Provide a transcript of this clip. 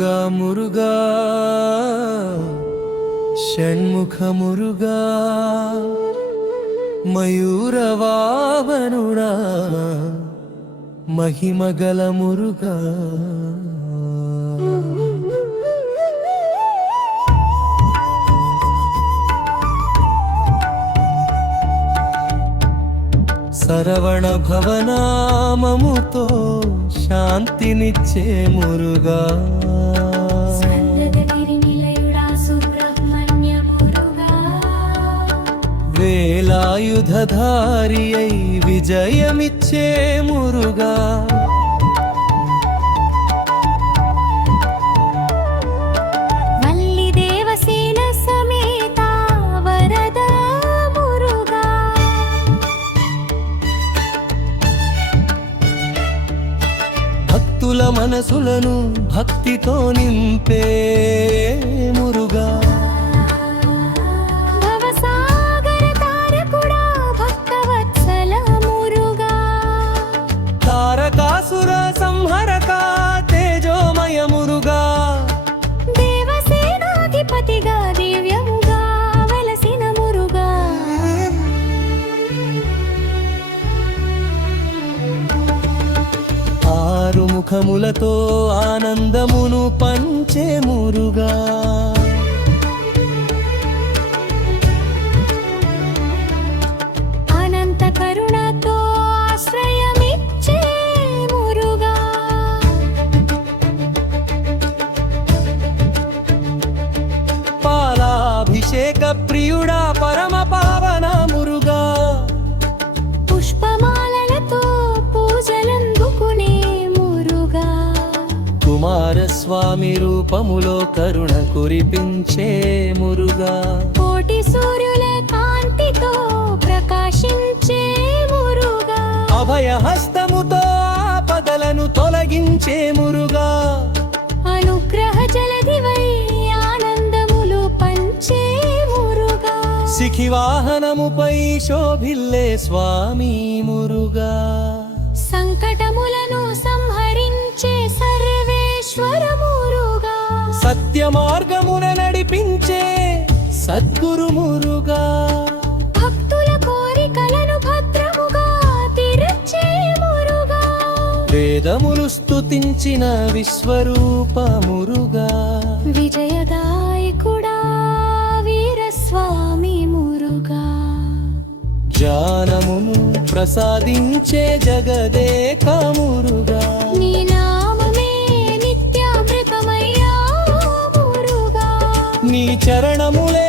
మురుగా మురుగా షణ్ముఖ మురుగా మయూరవాహనుడా మహిమగల మురుగా శరవణ భవనామముతో శాంతినిచ్చే మురుగా వేలాయుధధారి అయి విజయమిచ్చే మురుగా వల్లిదేవసేన సమేత వరద మురుగా భక్తుల మనసులను భక్తితో నింపే మురుగా తారకాసుర సంహరక తేజోమయ మురుగా దేవసేనాధిపతిగా దివ్యముగా వెలసిన మురుగా ఆరు ముఖములతో ఆనందమును పంచే మురుగా అనంత కరుణతో ఆశ్రయమిచ్చే మురుగా పాలాభిషేక ప్రియుడా పరమ పావన మురుగా పుష్పమాలలతో పూజలందుకునే మురుగా కుమారస్వామి రూపములో కరుణ కురిపించే మురుగా కోటి సూర్యుల కాంతితో ప్రకాశించే మురుగా అభయ హస్తముతో ఆపదలను తొలగించే మురుగా అనుగ్రహ జలధివై ఆనందములు పంచే మురుగా శిఖివాహనముపై శోభిల్లే స్వామి మురుగా సంకటములను సంహరించే సర్వేశ్వర మురుగా సత్య మార్గమున నడిపించే సద్గురు మురుగా భక్తుల కోరికలను భద్రముగా తీర్చే మురుగా వేదములు స్తుతించిన విశ్వరూప మురుగా విజయదాయకుడా వీరస్వామి మురుగా జ్ఞానమును ప్రసాదించే జగదేక మురుగా నీ నామమే నిత్యామృతమయ్యా మురుగా నీ చరణములే